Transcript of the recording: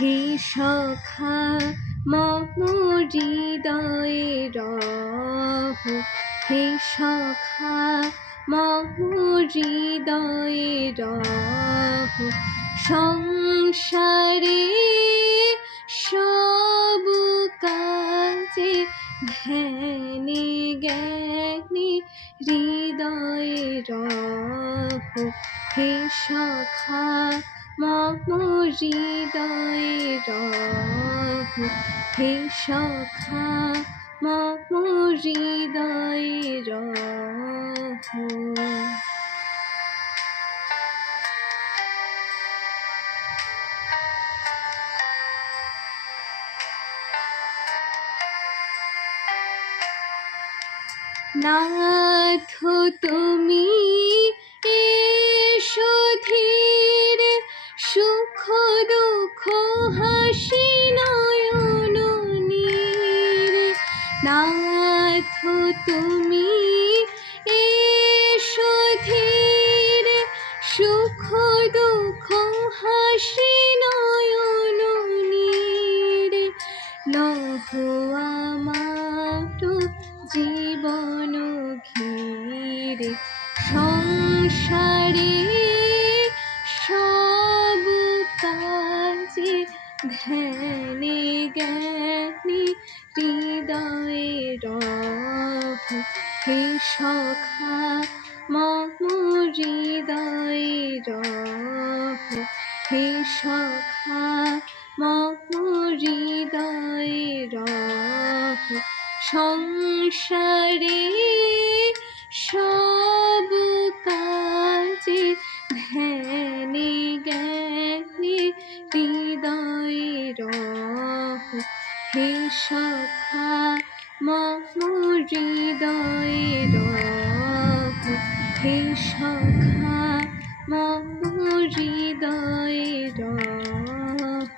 হে সখা মম হৃদয়ে রহ, হে সখা মম হৃদয়ে রহ। সংসারে সব কাজে ধ্যানে জ্ঞানে হৃদয়ে রহ, হে সখা মম হৃদয়ে রহ, হে সখা মম হৃদয়ে রহ। নাথ তুমি এসো ধীরে, সুখ দুঃখ হাসি নয়ন নীরে। নাথ তুমি এসো ধীরে, সুখ দুঃখ হাসি নয়ন নীরে। লহ আমার জীবন ঘিরে, সংসারে সব কাজে ধ্যানে জ্ঞানে হৃদয়ে রহ, হে সখা মম হৃদয়ে রহ, হে সখা মম হৃদয়ে রহ। সংসারে সব কাজে ধ্যানে জ্ঞানে হৃদয়ে রহ, হে সখা মম হৃদয়ে রহ, হে সখা মম হৃদয়ে রহ।